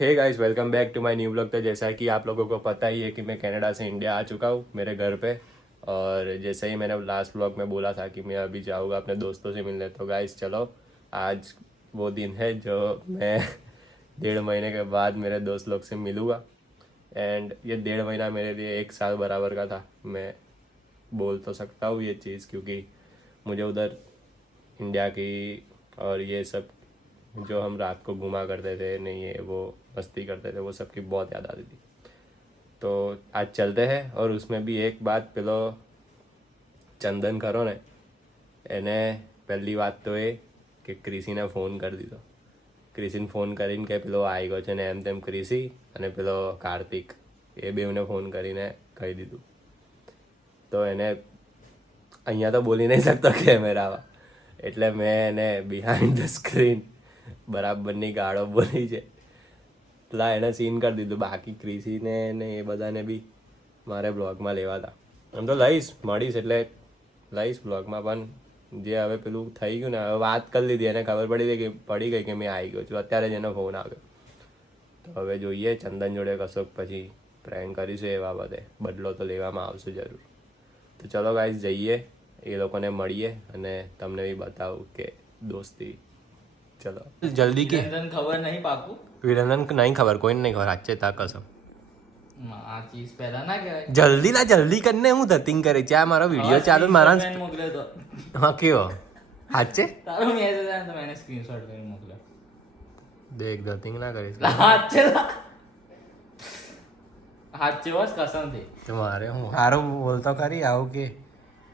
Hey guys, welcome back to my new blog. तो जैसा कि आप लोगों को पता ही है कि मैं कनाडा से इंडिया आ चुका हूँ मेरे घर पे। और जैसे ही मैंने लास्ट ब्लॉग में बोला था कि मैं अभी जाऊँगा अपने दोस्तों से मिलने, तो गाइस चलो आज वो दिन है जो मैं 1.5 महीने के बाद मेरे दोस्त लोग से मिलूँगा। एंड ये 1.5 महीना मेरे लिए 1 साल बराबर का था, मैं बोल तो सकता हूँ ये चीज़, क्योंकि मुझे उधर इंडिया की और ये सब जो हम रात को घुमा करते थे, नहीं है वो मस्ती करते थे, वो सब की बहुत याद आती थी। तो आज चलते हैं। और उसमें भी एक बात પેલો ચંદન ખરો ને, એને પહેલી વાત તો એ કે ક્રિસીને ફોન કરી દીધો. ક્રિસીને ફોન કરીને કે પેલો આવી ગયો છે ને એમ તેમ. ક્રિસી અને પેલો કાર્તિક એ બેઉને ફોન કરીને કહી દીધું. તો એને અહીંયા તો બોલી નહીં શકતો કેમેરામાં, એટલે મેં એને બિહાઇન્ડ ધ સ્ક્રીન બરાબરની ગાળો બોલી છે. પેલા એને સીન કરી દીધું. બાકી ક્રિસીને ને એ બધાને બી મારે બ્લોગમાં લેવા હતા. એમ તો લઈશ, મળીશ એટલે લઈશ બ્લોગમાં, પણ જે હવે પેલું થઈ ગયું ને, હવે વાત કરી લીધી, એને ખબર પડી ગઈ કે મેં આવી ગયો છું. અત્યારે જ એનો ફોન આવ્યો. તો હવે જોઈએ ચંદન જોડે કશોક પછી પ્રેન્ક કરીશું એ બાબતે. બદલો તો લેવામાં આવશે જરૂર. તો ચલો ગાઈસ જઈએ, એ લોકોને મળીએ અને તમને બી બતાવું કે દોસ્તી. ચલો જલ્દી કે ખબર નહીં પાકું વિરનન નહીં ખબર, કોઈને નહીં ખબર. સાચે તા કસમ આ ચીઝ પહેલા ના કહેવાય. જલ્દી લા, જલ્દી કરીને હું ધતિંગ કરે છે. આ મારો વિડીયો ચાલુ, મારા સ્ક્રીનશોટ મોકલ્યો તો હા કેવો સાચે તારો મેસેજ આવ્યો તો મેં સ્ક્રીનશોટ કરીને મોકલ્યો. દેખ ધતિંગ ના કરીશ હાચે બસ કસમથી. તો મારે હું સારું બોલતો કરી આવું કે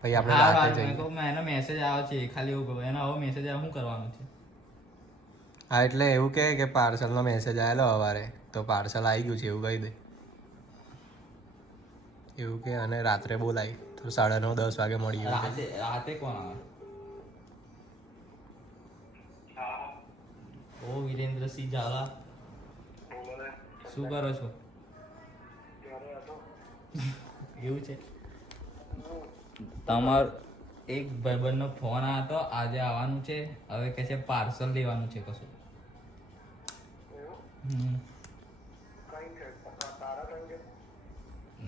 ભાઈ આપણે હા રાતે વાત મેં જઈએ. કહું એનો મેસેજ આવ્યો છે ખાલી એવું કહું, એનો આવો મેસેજ આવ્યો શું કરવાનું છે? હા એટલે એવું કે પાર્સલનો મેસેજ આવેલો સવારે, તો પાર્સલ આવી ગયું છે એવું કહી દે. એવું કે અને રાત્રે બોલાય તો 9:30-10 વાગે મળી ગયું. રાતે રાતે કોણ આવે? ઓ વિરેન્દ્રસિંહ ઝાલા, શું કરો છો? એવું છે. તમાર એક ભાઈબંધનો ફોન આવ્યો હતો, આજે આવવાનું છે. હવે કે છે પાર્સલ લેવાનું છે કશું.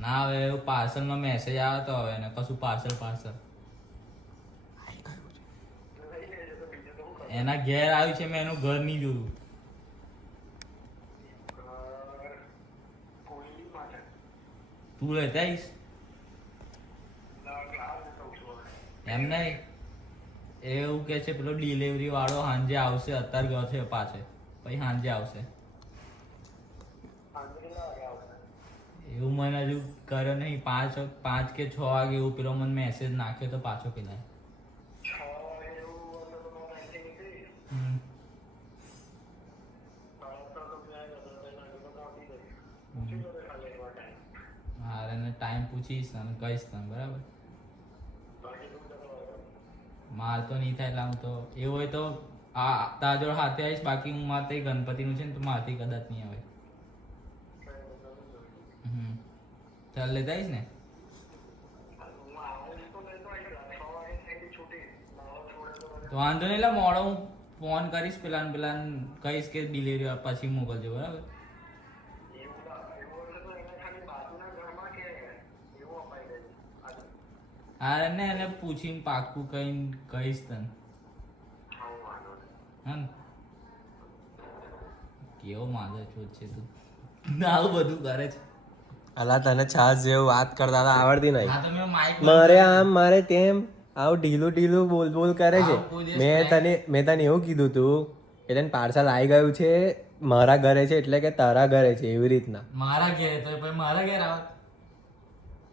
ના હવે એવું પાર્સલનો મેસેજ આવ્યો તો, હવે એને કશું પાર્સલ એના ઘેર આવ્યું છે. મેં એનું ઘર નહીં જોયું. તું લેતા આવીશ એમ નહીં. એવું કે છે પેલો ડિલિવરી વાળો સાંજે આવશે, અત્યારે ગયો છે પાછે, પછી સાંજે આવશે. એવું મને હજુ કર્યો નહીં. 5 કે 6 વાગે એવું પેલો મને મેસેજ નાખ્યો તો પાછો પેલા. હા એને ટાઈમ પૂછીશ અને કહીશ તને, બરાબર? માર તો નહીં થાય એટલે હું તો એવું હોય તો આ તારા જોડે હાથે આવીશ. બાકી હું મારે ગણપતિનું છે ને, તો મારથી કદાચ નહીં આવે. ચાલ લેતા આવીશ ને. તો વાંધો નહીં, એટલે મોડો હું ફોન કરીશ પેલા કહીશ કે ડિલિવરી પછી મોકલજો, બરાબર? હા ને એને પૂછીને પાક્કું કહીશ તને. હા ને? કેવો માધર છોડ છે તું, આવું બધું કરે છે. અલા તને છાસ જેવું વાત કરતા હતા આવડતી નહીં. હા તો મેં માઇક મારે આમ મારે તેમ આવું ઢીલું બોલ કરે છે. આવું કોઈ દિવસ મેં તને એવું કીધું તું એટલે પાર્સલ આવી ગયું છે મારા ઘરે છે, એટલે કે તારા ઘરે છે એવી રીતના. મારા ઘેર તો પછી મારા ઘેર આવે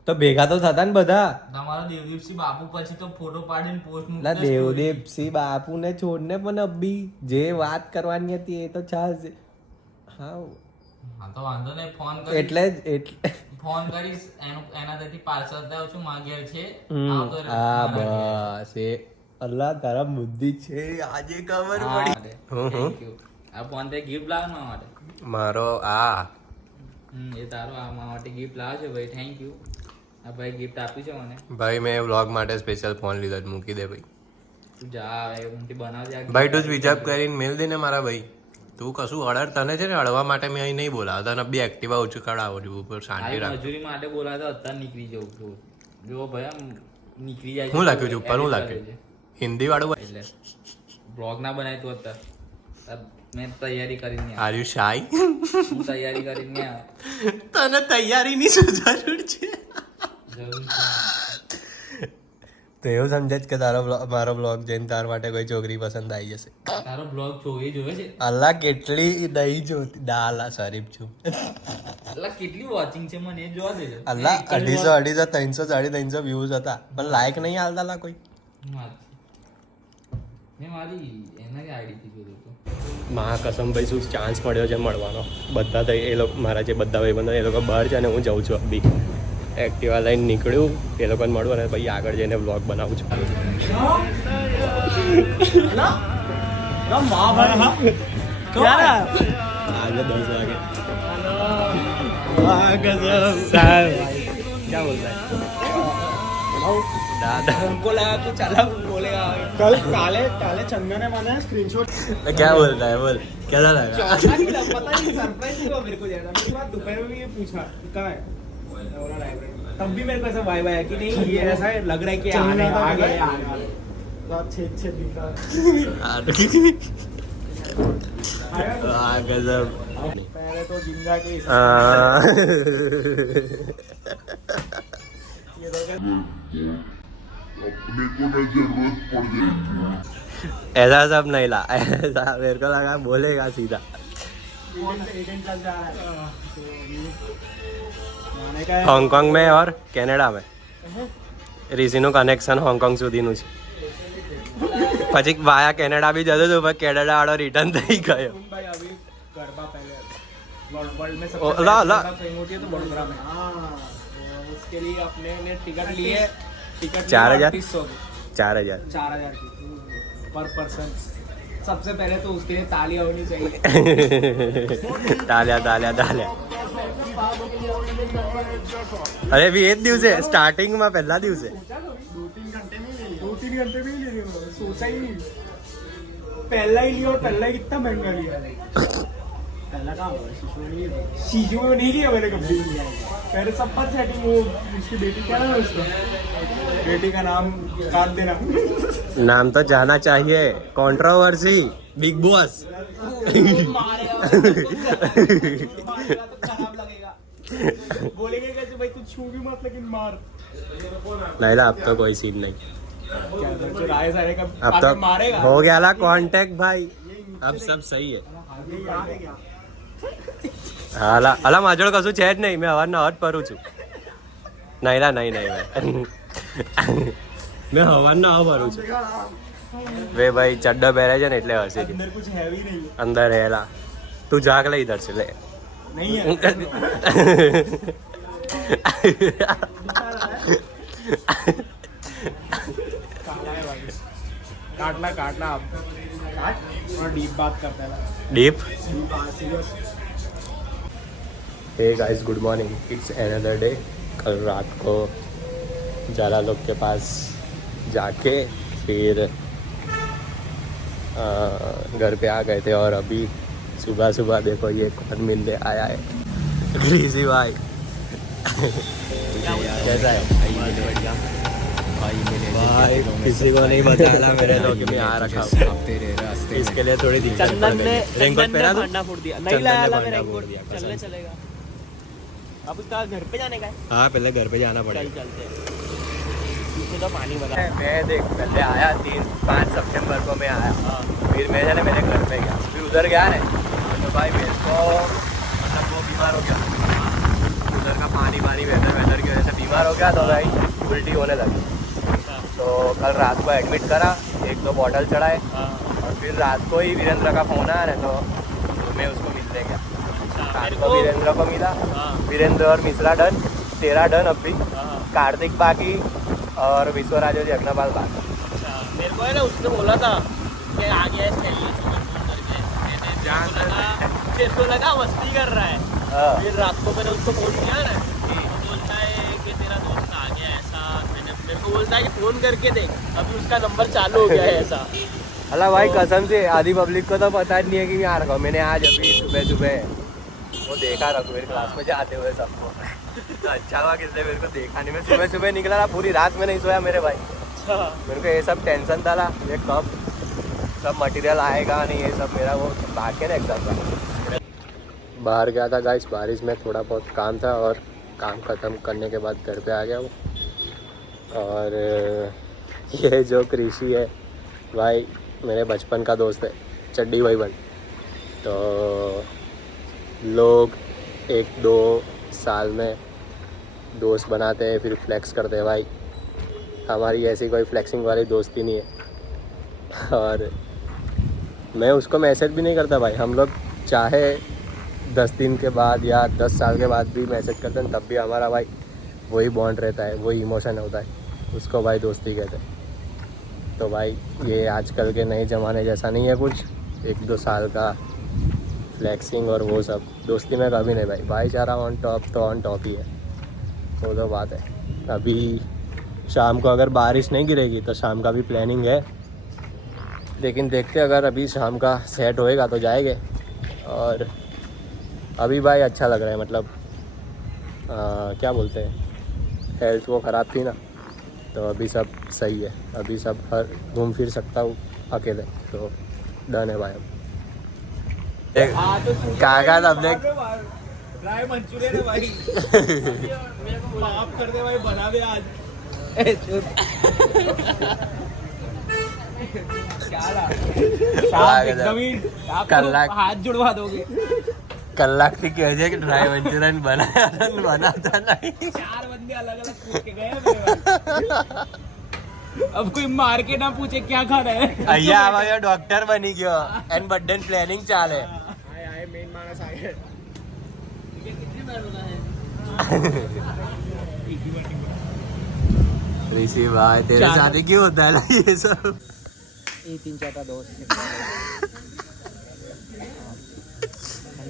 તો ભેગા તો થતા ને બધા. તમારો દેવદીપસિંહ બાપુ પછી તો ફોટો પાડીને પોસ્ટ એટલે દેવદેવસિંહ બાપુ ને છોડને પણ અબ્બી જે વાત કરવાની હતી એ તો છાસ. હા હા તો વાંધો નહીં, ફોન એટલે ફોન કરીશ એના ત્યાંથી પાર્સલ લાવ છું, મારા ઘેર છે. આવતો રહે હા મારા ઘેર. બસ એ અલ્લાહ તારા બુદ્ધિ છે આજે ખબર પડી. Thank you. આ ફોન તે ગિફ્ટ લાવ મારા માટે. મારો આ એ તારો આ મારા માટે ગિફ્ટ લાવ છે ભાઈ. Thank you. આ ભાઈ ગિફ્ટ આપી છે મને. ભાઈ મેં વ્લોગ માટે સ્પેશિયલ ફોન લીધો, મૂકી દે ભાઈ. તું જા હવે ઊંટી બનાવજે. ભાઈ તું સ્વિચ ઓફ કરીને મેલ દે ને મારા ભાઈ. તું કશું અડર તને છે ને અડવા માટે મેં અહીં નહીં બોલાવતા તને બી એક્ટિવા ઓછું કરાવો છું ઉપર શાંતિ આવી રાખ. મજૂરી માટે બોલાવે તો અત્યારે નીકળી જવું છું. જો ભાઈ આમ નીકળી જાય શું લખ્યું છે ઉપર શું લખ્યું હિન્દી વાળું એટલે બ્લોગ ના બનાય તો અત્યારે મેં તૈયારી કરીને આર યુ શાય હું તૈયારી કરીને તને તૈયારીની શું જરૂર છે જરૂર છે. તો એવું સમજે જ કે મારો બ્લોગ જોઈને તાર માટે કોઈ છોકરી પસંદ આવી જશે. તારો બ્લોગ જોઈ જોવે છે અલ્લાહ કેટલી નહીં જોતી દાલા શરીફ છું અલા કેટલી વોચિંગ છે મને એ જોવા દેજો. અલ્લાહ 250 300 350 વ્યૂઝ હતા પણ લાઈક નહીં આલતા લા કોઈ. મેં મારી એના કે આઈડી થી જોયું હતું. મહાકસમ ભાઈ શું ચાન્સ મળ્યો છે મળવાનો. બધા તો એ લોકો મારા જે બધા ભાઈબંધો એ લોકો બહાર છે અને હું જઉં છું અભી એક્ટિવા લઈને નીકળ્યું એ લોકોને મળવું અને પછી આગળ જઈને બ્લોગ બનાવું છું. આજે 10 વાગે क्या बोल रहा है दादा उनको लगा तू चला बोलेगा कल काले काले चंदन ने माना स्क्रीनशॉट क्या बोल रहा है बोल कैसा लगा पता नहीं सरप्राइज हुआ मेरे को ज्यादा मेरी बात दोपहर में भी ये पूछा कहाँ है नवरा लाइब्रेरी तब भी मेरे को ऐसा वाइब आया कि नहीं ये ऐसा है लग रहा है कि आ गए छेद छेद दिख रहा गजब पहले तो जिंदा के ये देखा अपने को ना जरूरत पड़ जाए ऐसा सब नहीं ला ऐसा मेरे को लगा बोलेगा सीधा एजेंट चल जा रहा है तो ये माने का हांगकांग में और कैनेडा में રીસીનું કનેક્શન હોંગકોંગ સુધીનું છે પછી વાયા કેનેડા બી જતો હતો પણ કેનેડા વાળો રિટર્ન થઈ ગયો. भाई अभी गरबा पहले वर्ल्ड में ओ, सबसे ला, ला। कहीं होती है तो वडोदरा में तो उसके लिए अपने ने टिकट लिए टिकट 4,000? 4,000 4000 की पर पर्सन सबसे पहले तो उसके लिए तालियां होनी चाहिए તાલ્યા તાલ્યા તાલ્યા અરે બી એ જ દિવસે સ્ટાર્ટિંગમાં પહેલા દિવસે 2-3 घंटे में ही ले लिया सोचा ही नहीं पहला ही लिया और पहला ही कितना महंगा लिया पहला कहाँ हुआ शीशु में नहीं लिया मैंने कभी पहले सब पर सेटिंग वो उसकी बेटी क्या है उसका बेटी का नाम काट देना નામ તો જાना चाहिए कंट्रोवर्सी बिग बॉस खराब लगेगा बोलेंगे कैसे भाई तू छू भी मत लेकिन मार नहीं ला अब तो कोई सीन नहीं क्या जो राय सारे का अब तो मारेगा हो गया ला कांटेक्ट भाई अब सब सही है હાલા હાલા માજોડ કશું છે જ નહીં મેં હવારના હટ પરું છું નહીં લા નહીં નહીં મેં હવારના હવ પરું છું વે ભાઈ ચડ્ડો પહેરે છે ને એટલે હશે છે अंदर कुछ हैवी नहीं है અંદર હેલા તું જાગ લે इधर से ले नहीं है काटना काटना आप काट और डीप बात करते हैं deep serious hey guys good morning it's another day कल रात को जारा लोग के पास जाके फिर घर पे आ गए थे और अभी सुबह सुबह देखो ये कौन मिलने आया है ग्रीसी भाई कैसा है भाई किसी को नहीं बताना मेरे लोग कि मैं आ रखा हूँ इसके लिए थोड़ी दिक्कत चंदन ने रेनकोट पहना दो भांडा फोड़ दिया चंदन नहीं लाया ने ला भांडा मेरा फोड़ रेनकोट दिया, चलने कसम। चलेगा अब उसका घर पे जाने का है हाँ पहले घर पे जाना चल पड़ेगा चलते हैं पीछे तो पानी बता मैं देख पहले आया 5 सितंबर को मैं आया फिर मैं ना मेरे घर पे गया फिर उधर गया ना तो भाई मेरे को मतलब वो बीमार हो गया उधर का पानी वेदर की वजह से बीमार हो गया तो भाई उल्टी होने लगी तो कल रात को एडमिट करा 1-2 बॉटल चढ़ाए और फिर रात को ही वीरेंद्र का फ़ोन आया ना तो मैं उसको मिलने गया रात को वीरेंद्र को मिला वीरेंद्र और मिश्रा डन 13 डन अब भी कार्तिक बाकी और विश्वराज और यज्ञपाल बाकी मेरे को है ना उसने बोला था कि आ गया है इसको लगा मस्ती कर रहा है हाँ। फिर रात को मैंने उसको फोन किया ना तो बोलता है कि तेरा दोस्त आ गया ऐसा मैंने मेरे को बोलता है कि फोन करके देख अभी उसका नंबर चालू हो गया है ऐसा अल्लाह भाई कसम से आधी पब्लिक को तो पता नहीं है कि मैं आ रखा हूँ। मैंने आज अभी सुबह सुबह वो देखा रघुवीर क्लास में जाते हुए सबको। तो अच्छा हुआ किसने मेरे को देखा नहीं। मैं सुबह सुबह निकला था, पूरी रात में नहीं सोया मेरे भाई। मेरे को ये सब टेंशन था ना, ये कब सब मटेरियल आएगा नहीं, ये सब मेरा वो बाकी है ना एग्जाम का। बाहर गया था गाइस, बारिश में थोड़ा बहुत काम था और काम ख़त्म करने के बाद घर पे आ गया वो। और ये जो कृषि है भाई मेरे बचपन का दोस्त है, चड्डी भाई बन। तो लोग 1-2 साल में दोस्त बनाते हैं, फिर फ्लेक्स करते हैं भाई। हमारी ऐसी कोई फ्लेक्सिंग वाली दोस्ती नहीं है। और मैं उसको मैसेज भी नहीं करता भाई। हम लोग चाहे 10 दिन के बाद या 10 साल के बाद भी मैसेज करते हैं, तब भी हमारा भाई वही बॉन्ड रहता है, वही इमोशन होता है, उसको भाई दोस्ती कहते हैं। तो भाई ये आजकल के नए ज़माने जैसा नहीं है कुछ 1-2 साल का फ्लैक्सिंग और वो सब। दोस्ती में कभी नहीं भाई, भाईचारा ऑन टॉप तो ऑन टॉप ही है, वो तो बात है। अभी शाम को अगर बारिश नहीं गिरेगी तो शाम का भी प्लानिंग है, लेकिन देखते अगर अभी शाम का सेट होएगा तो जाएंगे। और अभी भाई अच्छा लग रहा है, मतलब क्या बोलते हैं, हेल्थ वो ख़राब थी ना, तो अभी सब सही है। अभी सब हर घूम फिर सकता हूँ अकेले, तो डन है भाई। अब कहा था हमने ड्राई मंचूरियन है भाई। मेरे को माफ कर दे भाई, बना दे आज। एकदम ही आप हाथ जुड़वा दोगे। कलाक की कह जाए कि ड्राई मंचूरियन बनाता नहीं। 4 बंदे अलग अलग पूछ के गए मेरे भाई। अब कोई मार के ना पूछे क्या खा रहा है। अय्या हमारा डॉक्टर बनी गयो एंड बर्थडे प्लानिंग चाले। आए मेन मानस आ गए। ऋषि भाई तेरे शादी क्यों होता है ना ये सब? ये 3-4 दोस्त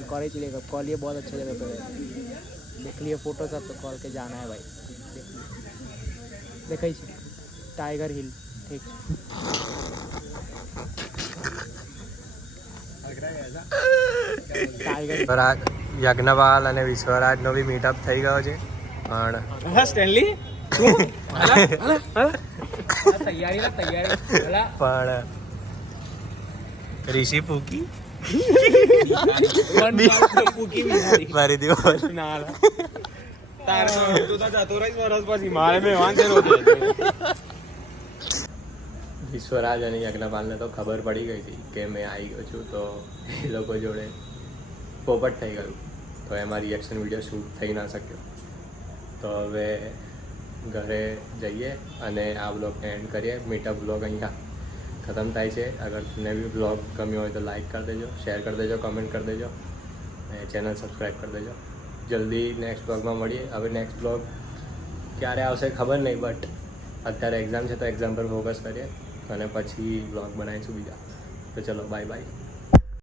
कॉलेज चलेगा। कॉल ये बहुत अच्छे जगह पे है, देख लिए फोटो सब, तो कॉल के जाना है भाई। देखिए टाइगर हिल, ठीक टाइगर યજ્ઞપાલ અને વિશ્વરાજનો બી મીટઅપ થઈ ગયો છે પણ સ્ટેનલી તૈયારી પણ ઋષિ પૂકી મારી દીવાલ વિશ્વરાજ અને યજ્ઞપાલને તો ખબર પડી ગઈ હતી કે મેં આવી ગયો છું, તો એ લોકો જોડે પોપટ થઈ ગયું, તો એમાં રિએક્શન વિડીયો શૂટ થઈ ના શક્યો. તો હવે ઘરે જઈએ અને આ બ્લોગને એન્ડ કરીએ. મીટઅપ બ્લોગ અહીંયા ખતમ થાય છે. અગર તમને બી બ્લોગ ગમ્યો હોય તો લાઈક કરી દેજો, શેર કરી દેજો, કમેન્ટ કરી દેજો અને ચેનલ સબસ્ક્રાઈબ કરી દેજો. જલ્દી નેક્સ્ટ બ્લોગમાં મળીએ. હવે નેક્સ્ટ બ્લોગ ક્યારે આવશે ખબર નહીં, બટ અત્યારે એક્ઝામ છે તો એક્ઝામ પર ફોકસ કરીએ અને પછી બ્લોગ બનાવીશું બીજા. તો ચલો બાય બાય.